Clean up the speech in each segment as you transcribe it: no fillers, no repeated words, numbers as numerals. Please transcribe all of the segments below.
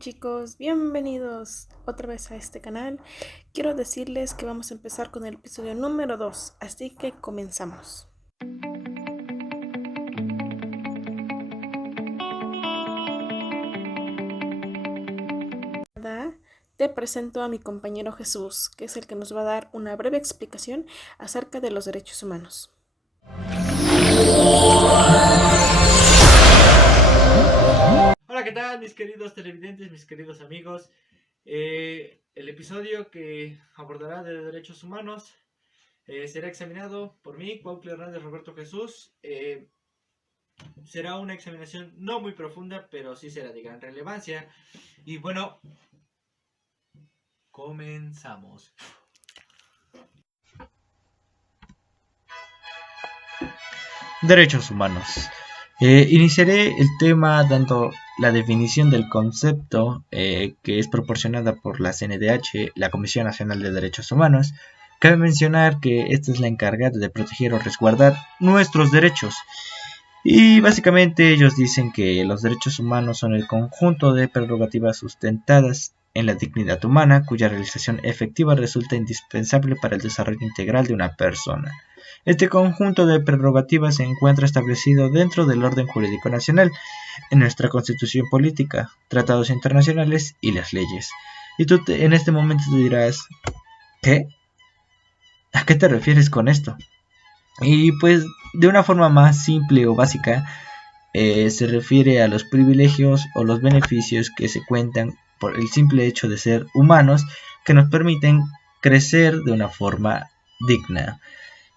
Chicos, bienvenidos otra vez a este canal. Quiero decirles que vamos a empezar con el episodio número 2, así que comenzamos. Te presento a mi compañero Jesús, que es el que nos va a dar una breve explicación acerca de los derechos humanos. Hola, ¿qué tal mis queridos televidentes, mis queridos amigos? El episodio que abordará de derechos humanos será examinado por mí, Cuauhtli Hernández Roberto Jesús. Será una examinación no muy profunda, pero sí será de gran relevancia. Y bueno, comenzamos. Derechos humanos. Iniciaré el tema dando la definición del concepto que es proporcionada por la CNDH, la Comisión Nacional de Derechos Humanos. Cabe mencionar que esta es la encargada de proteger o resguardar nuestros derechos. Y básicamente ellos dicen que los derechos humanos son el conjunto de prerrogativas sustentadas en la dignidad humana, cuya realización efectiva resulta indispensable para el desarrollo integral de una persona. Este conjunto de prerrogativas se encuentra establecido dentro del orden jurídico nacional, en nuestra constitución política, tratados internacionales y las leyes. Y tú en este momento te dirás, ¿qué? ¿A qué te refieres con esto? Y pues de una forma más simple o básica, se refiere a los privilegios o los beneficios que se cuentan por el simple hecho de ser humanos, que nos permiten crecer de una forma digna.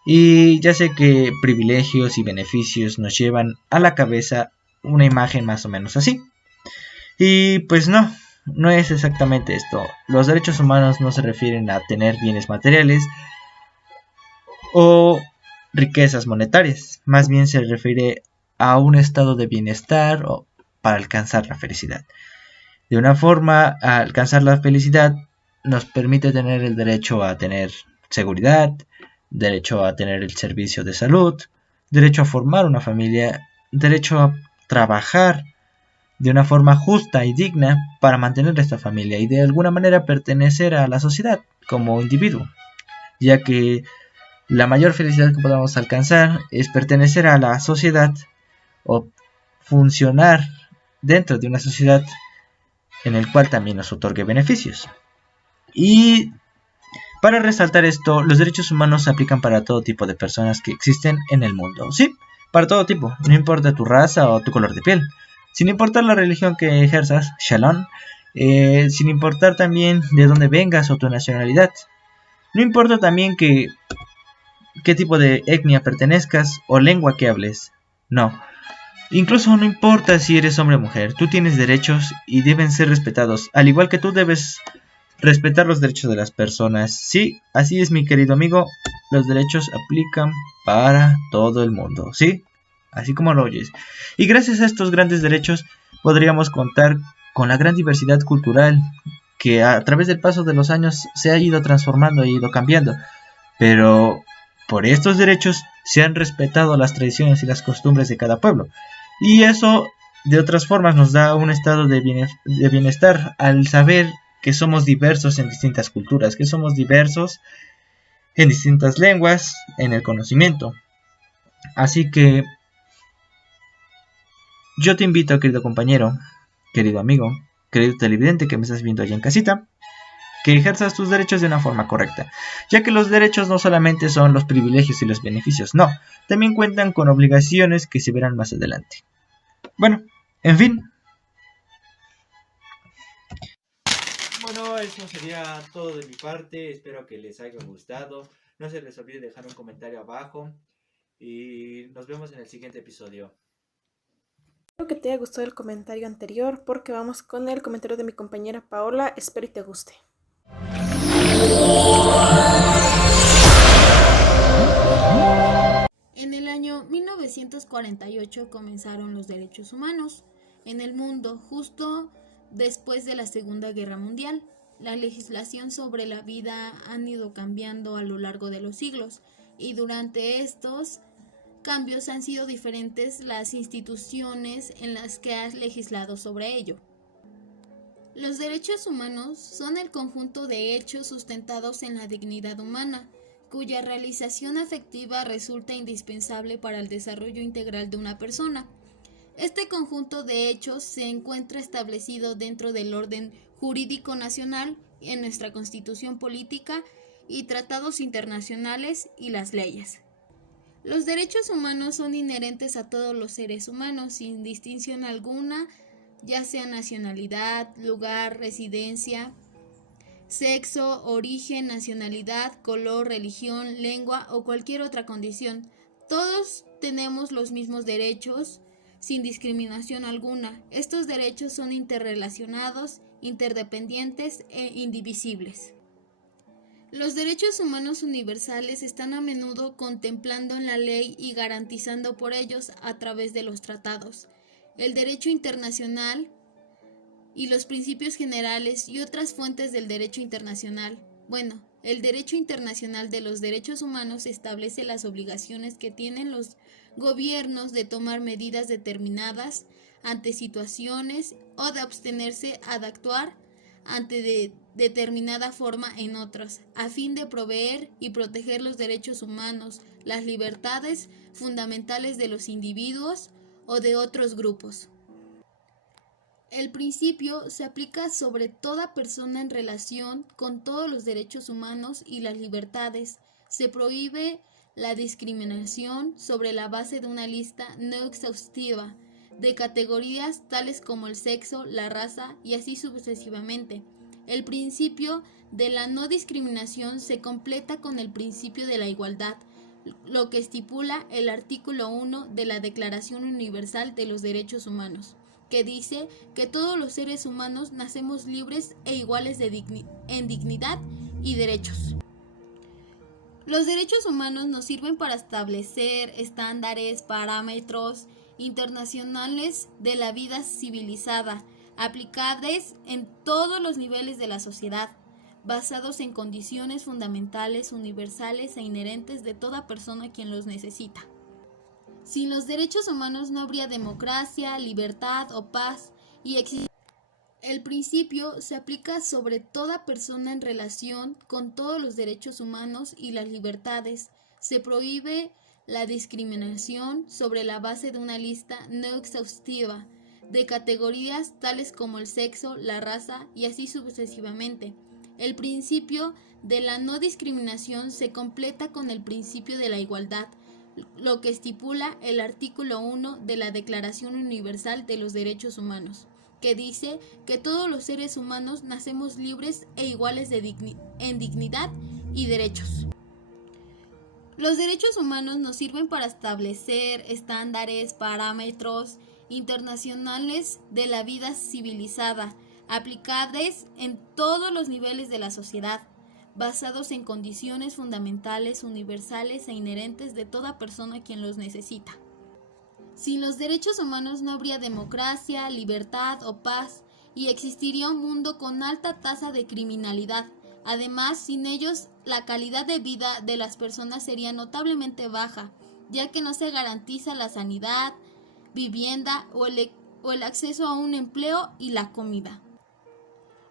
Y ya sé que privilegios y beneficios nos llevan a la cabeza una imagen más o menos así. Y pues no es exactamente esto. Los derechos humanos no se refieren a tener bienes materiales o riquezas monetarias. Más bien se refiere a un estado de bienestar o para alcanzar la felicidad. De una forma, alcanzar la felicidad nos permite tener el derecho a tener seguridad, derecho a tener el servicio de salud, derecho a formar una familia, derecho a trabajar de una forma justa y digna para mantener esta familia y de alguna manera pertenecer a la sociedad como individuo, ya que la mayor felicidad que podamos alcanzar es pertenecer a la sociedad o funcionar dentro de una sociedad en el cual también nos otorgue beneficios. Y para resaltar esto, los derechos humanos se aplican para todo tipo de personas que existen en el mundo. Sí, para todo tipo, no importa tu raza o tu color de piel, sin importar la religión que ejerzas, shalom, sin importar también de dónde vengas o tu nacionalidad. No importa también qué tipo de etnia pertenezcas o lengua que hables. No. Incluso no importa si eres hombre o mujer, tú tienes derechos y deben ser respetados, al igual que tú debes respetar los derechos de las personas. Sí, así es, mi querido amigo, los derechos aplican para todo el mundo, ¿sí? Así como lo oyes. Y gracias a estos grandes derechos podríamos contar con la gran diversidad cultural que a través del paso de los años se ha ido transformando e ido cambiando. Pero por estos derechos se han respetado las tradiciones y las costumbres de cada pueblo. Y eso de otras formas nos da un estado de bienestar al saber que somos diversos en distintas culturas, que somos diversos en distintas lenguas, en el conocimiento. Así que yo te invito, querido compañero, querido amigo, querido televidente que me estás viendo allá en casita, que ejerzas tus derechos de una forma correcta, ya que los derechos no solamente son los privilegios y los beneficios, no, también cuentan con obligaciones que se verán más adelante. Bueno, en fin. Bueno, eso sería todo de mi parte, espero que les haya gustado, no se les olvide dejar un comentario abajo y nos vemos en el siguiente episodio. Espero que te haya gustado el comentario anterior porque vamos con el comentario de mi compañera Paola, espero y te guste. En el año 1948 comenzaron los derechos humanos en el mundo, justo después de la Segunda Guerra Mundial. La legislación sobre la vida han ido cambiando a lo largo de los siglos y durante estos cambios han sido diferentes las instituciones en las que has legislado sobre ello. Los derechos humanos son el conjunto de hechos sustentados en la dignidad humana, cuya realización afectiva resulta indispensable para el desarrollo integral de una persona. Este conjunto de hechos se encuentra establecido dentro del orden jurídico nacional, en nuestra Constitución política y tratados internacionales y las leyes. Los derechos humanos son inherentes a todos los seres humanos, sin distinción alguna, ya sea nacionalidad, lugar, residencia, sexo, origen, nacionalidad, color, religión, lengua o cualquier otra condición. Todos tenemos los mismos derechos, sin discriminación alguna. Estos derechos son interrelacionados, interdependientes e indivisibles. Los derechos humanos universales están a menudo contemplando en la ley y garantizando por ellos a través de los tratados, el derecho internacional y los principios generales y otras fuentes del derecho internacional. El derecho internacional de los derechos humanos establece las obligaciones que tienen los gobiernos de tomar medidas determinadas ante situaciones o de abstenerse a actuar ante determinada forma en otras, a fin de proveer y proteger los derechos humanos, las libertades fundamentales de los individuos o de otros grupos. El principio se aplica sobre toda persona en relación con todos los derechos humanos y las libertades. Se prohíbe la discriminación sobre la base de una lista no exhaustiva de categorías tales como el sexo, la raza y así sucesivamente. El principio de la no discriminación se completa con el principio de la igualdad, lo que estipula el artículo 1 de la Declaración Universal de los Derechos Humanos, que dice que todos los seres humanos nacemos libres e iguales en dignidad y derechos. Los derechos humanos nos sirven para establecer estándares, parámetros internacionales de la vida civilizada, aplicables en todos los niveles de la sociedad, basados en condiciones fundamentales, universales e inherentes de toda persona quien los necesita. Sin los derechos humanos no habría democracia, libertad o paz y el principio se aplica sobre toda persona en relación con todos los derechos humanos y las libertades. Se prohíbe la discriminación sobre la base de una lista no exhaustiva de categorías tales como el sexo, la raza y así sucesivamente. El principio de la no discriminación se completa con el principio de la igualdad, lo que estipula el artículo 1 de la Declaración Universal de los Derechos Humanos, que dice que todos los seres humanos nacemos libres e iguales en dignidad y derechos. Los derechos humanos nos sirven para establecer estándares, parámetros internacionales de la vida civilizada, aplicables en todos los niveles de la sociedad, basados en condiciones fundamentales, universales e inherentes de toda persona quien los necesita. Sin los derechos humanos no habría democracia, libertad o paz y existiría un mundo con alta tasa de criminalidad. Además, sin ellos, la calidad de vida de las personas sería notablemente baja, ya que no se garantiza la sanidad, vivienda o el acceso a un empleo y la comida.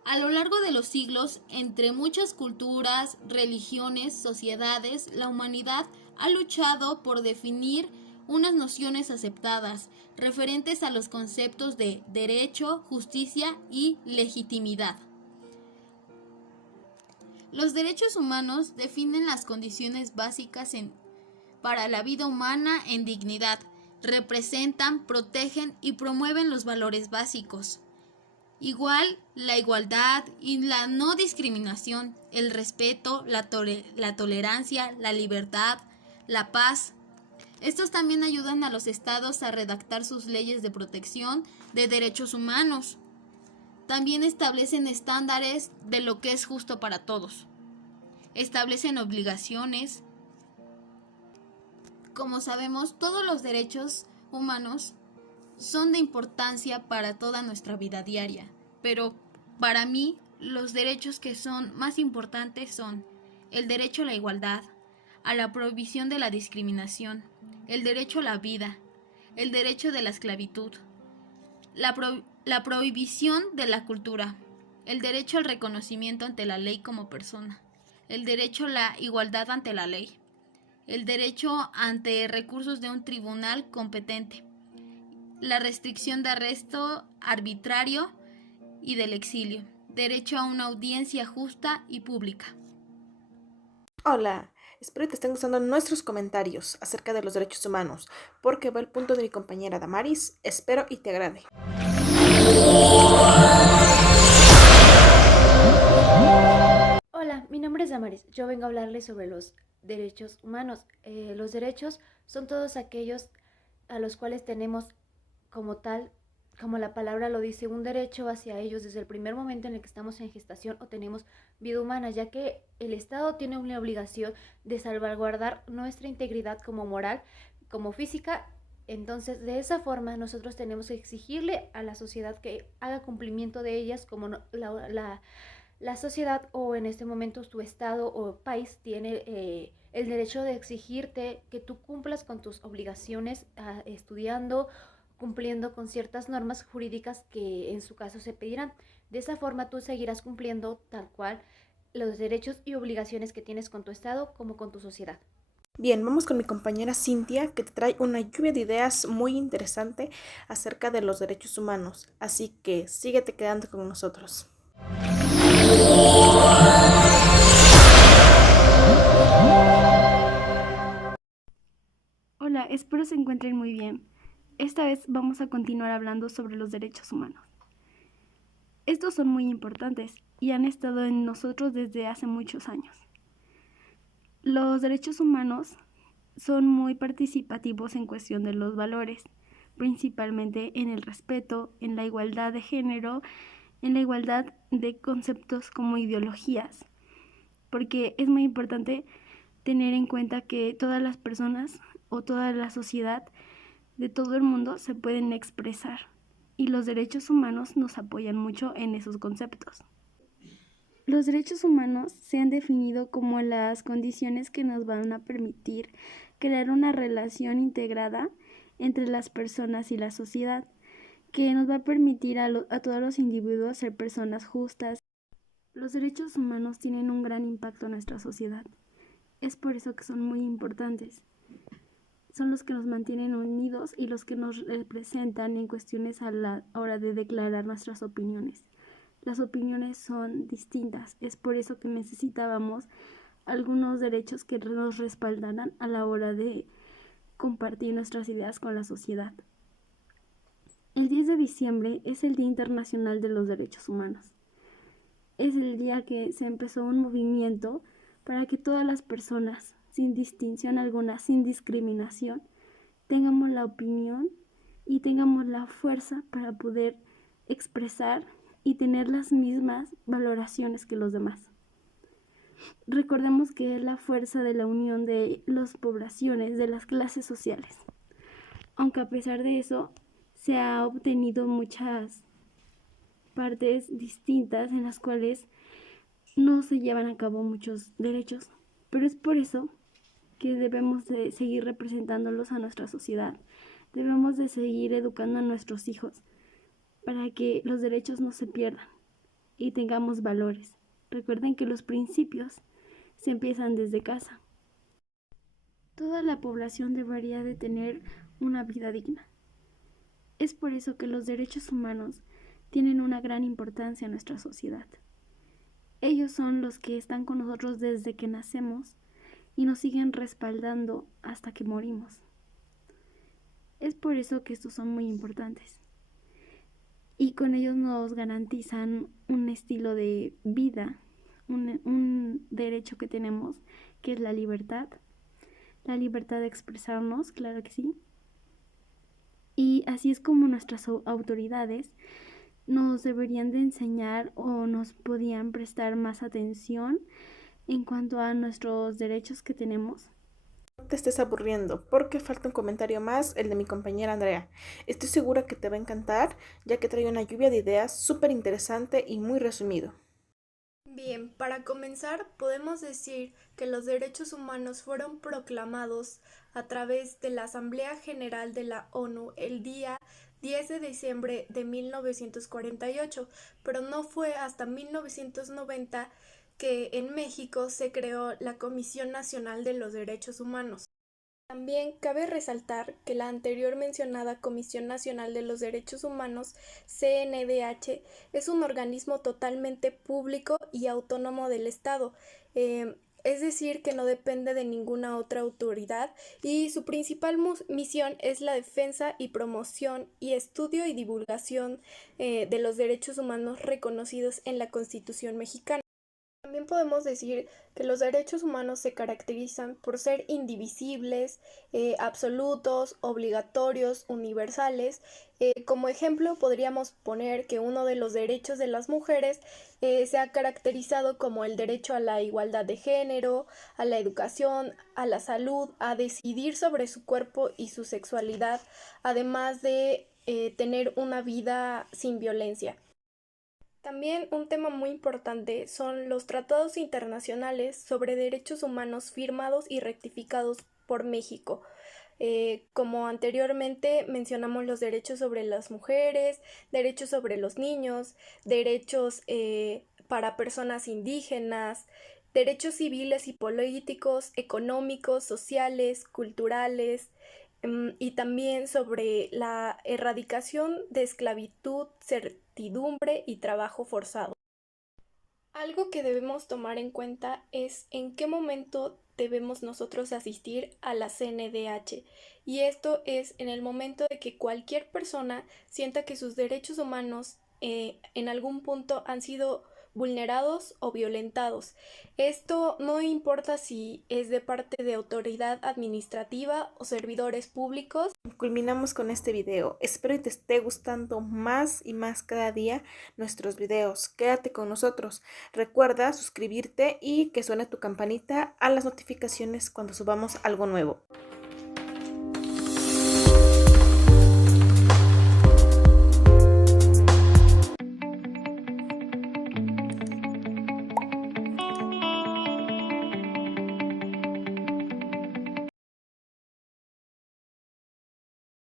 A lo largo de los siglos, entre muchas culturas, religiones, sociedades, la humanidad ha luchado por definir unas nociones aceptadas, referentes a los conceptos de derecho, justicia y legitimidad. Los derechos humanos definen las condiciones básicas para la vida humana en dignidad, representan, protegen y promueven los valores básicos. La igualdad y la no discriminación, el respeto, la tolerancia, la libertad, la paz. Estos también ayudan a los estados a redactar sus leyes de protección de derechos humanos. También establecen estándares de lo que es justo para todos. Establecen obligaciones. Como sabemos, todos los derechos humanos son de importancia para toda nuestra vida diaria, pero para mí los derechos que son más importantes son el derecho a la igualdad, a la prohibición de la discriminación, el derecho a la vida, el derecho de la esclavitud, la prohibición de la cultura, el derecho al reconocimiento ante la ley como persona, el derecho a la igualdad ante la ley, el derecho ante recursos de un tribunal competente, la restricción de arresto arbitrario y del exilio, derecho a una audiencia justa y pública. Hola, espero que te estén gustando nuestros comentarios acerca de los derechos humanos, porque va el punto de mi compañera Damaris. Espero y te agrade. Hola, mi nombre es Damaris. Yo vengo a hablarles sobre los derechos humanos. Los derechos son todos aquellos a los cuales tenemos como tal, como la palabra lo dice, un derecho hacia ellos desde el primer momento en el que estamos en gestación o tenemos vida humana, ya que el Estado tiene una obligación de salvaguardar nuestra integridad como moral, como física. Entonces, de esa forma, nosotros tenemos que exigirle a la sociedad que haga cumplimiento de ellas, como la sociedad o en este momento tu estado o país tiene el derecho de exigirte que tú cumplas con tus obligaciones estudiando, cumpliendo con ciertas normas jurídicas que en su caso se pedirán. De esa forma tú seguirás cumpliendo tal cual los derechos y obligaciones que tienes con tu estado como con tu sociedad. Bien, vamos con mi compañera Cintia, que te trae una lluvia de ideas muy interesante acerca de los derechos humanos. Así que síguete quedando con nosotros. Hola, espero se encuentren muy bien. Esta vez vamos a continuar hablando sobre los derechos humanos. Estos son muy importantes y han estado en nosotros desde hace muchos años. Los derechos humanos son muy participativos en cuestión de los valores, principalmente en el respeto, en la igualdad de género, en la igualdad de conceptos como ideologías, porque es muy importante tener en cuenta que todas las personas o toda la sociedad de todo el mundo se pueden expresar y los derechos humanos nos apoyan mucho en esos conceptos. Los derechos humanos se han definido como las condiciones que nos van a permitir crear una relación integrada entre las personas y la sociedad, que nos va a permitir a todos los individuos ser personas justas. Los derechos humanos tienen un gran impacto en nuestra sociedad. Es por eso que son muy importantes. Son los que nos mantienen unidos y los que nos representan en cuestiones a la hora de declarar nuestras opiniones. Las opiniones son distintas, es por eso que necesitábamos algunos derechos que nos respaldaran a la hora de compartir nuestras ideas con la sociedad. El 10 de diciembre es el Día Internacional de los Derechos Humanos. Es el día que se empezó un movimiento para que todas las personas, sin distinción alguna, sin discriminación, tengamos la opinión y tengamos la fuerza para poder expresar y tener las mismas valoraciones que los demás. Recordemos que es la fuerza de la unión de las poblaciones, de las clases sociales. Aunque a pesar de eso, se ha obtenido muchas partes distintas en las cuales no se llevan a cabo muchos derechos, pero es por eso que debemos de seguir representándolos a nuestra sociedad, debemos de seguir educando a nuestros hijos para que los derechos no se pierdan y tengamos valores. Recuerden que los principios se empiezan desde casa. Toda la población debería de tener una vida digna. Es por eso que los derechos humanos tienen una gran importancia en nuestra sociedad. Ellos son los que están con nosotros desde que nacemos y nos siguen respaldando hasta que morimos. Es por eso que estos son muy importantes. Y con ellos nos garantizan un estilo de vida, un derecho que tenemos, que es la libertad de expresarnos, claro que sí. Y así es como nuestras autoridades nos deberían de enseñar o nos podían prestar más atención en cuanto a nuestros derechos que tenemos. No te estés aburriendo, porque falta un comentario más, el de mi compañera Andrea. Estoy segura que te va a encantar, ya que trae una lluvia de ideas súper interesante y muy resumido. Bien, para comenzar, podemos decir que los derechos humanos fueron proclamados a través de la Asamblea General de la ONU el día 10 de diciembre de 1948, pero no fue hasta 1990 que en México se creó la Comisión Nacional de los Derechos Humanos. También cabe resaltar que la anterior mencionada Comisión Nacional de los Derechos Humanos, CNDH, es un organismo totalmente público y autónomo del Estado, es decir, que no depende de ninguna otra autoridad y su principal misión es la defensa y promoción y estudio y divulgación de los derechos humanos reconocidos en la Constitución mexicana. También podemos decir que los derechos humanos se caracterizan por ser indivisibles, absolutos, obligatorios, universales. Como ejemplo, podríamos poner que uno de los derechos de las mujeres se ha caracterizado como el derecho a la igualdad de género, a la educación, a la salud, a decidir sobre su cuerpo y su sexualidad, además de tener una vida sin violencia. También un tema muy importante son los tratados internacionales sobre derechos humanos firmados y rectificados por México. Como anteriormente mencionamos los derechos sobre las mujeres, derechos sobre los niños, derechos para personas indígenas, derechos civiles y políticos, económicos, sociales, culturales, y también sobre la erradicación de esclavitud, servidumbre y trabajo forzado. Algo que debemos tomar en cuenta es en qué momento debemos nosotros asistir a la CNDH, y esto es en el momento de que cualquier persona sienta que sus derechos humanos en algún punto han sido vulnerados o violentados. Esto no importa si es de parte de autoridad administrativa o servidores públicos. Culminamos con este video. Espero que te esté gustando más y más cada día nuestros videos. Quédate con nosotros. Recuerda suscribirte y que suene tu campanita a las notificaciones cuando subamos algo nuevo.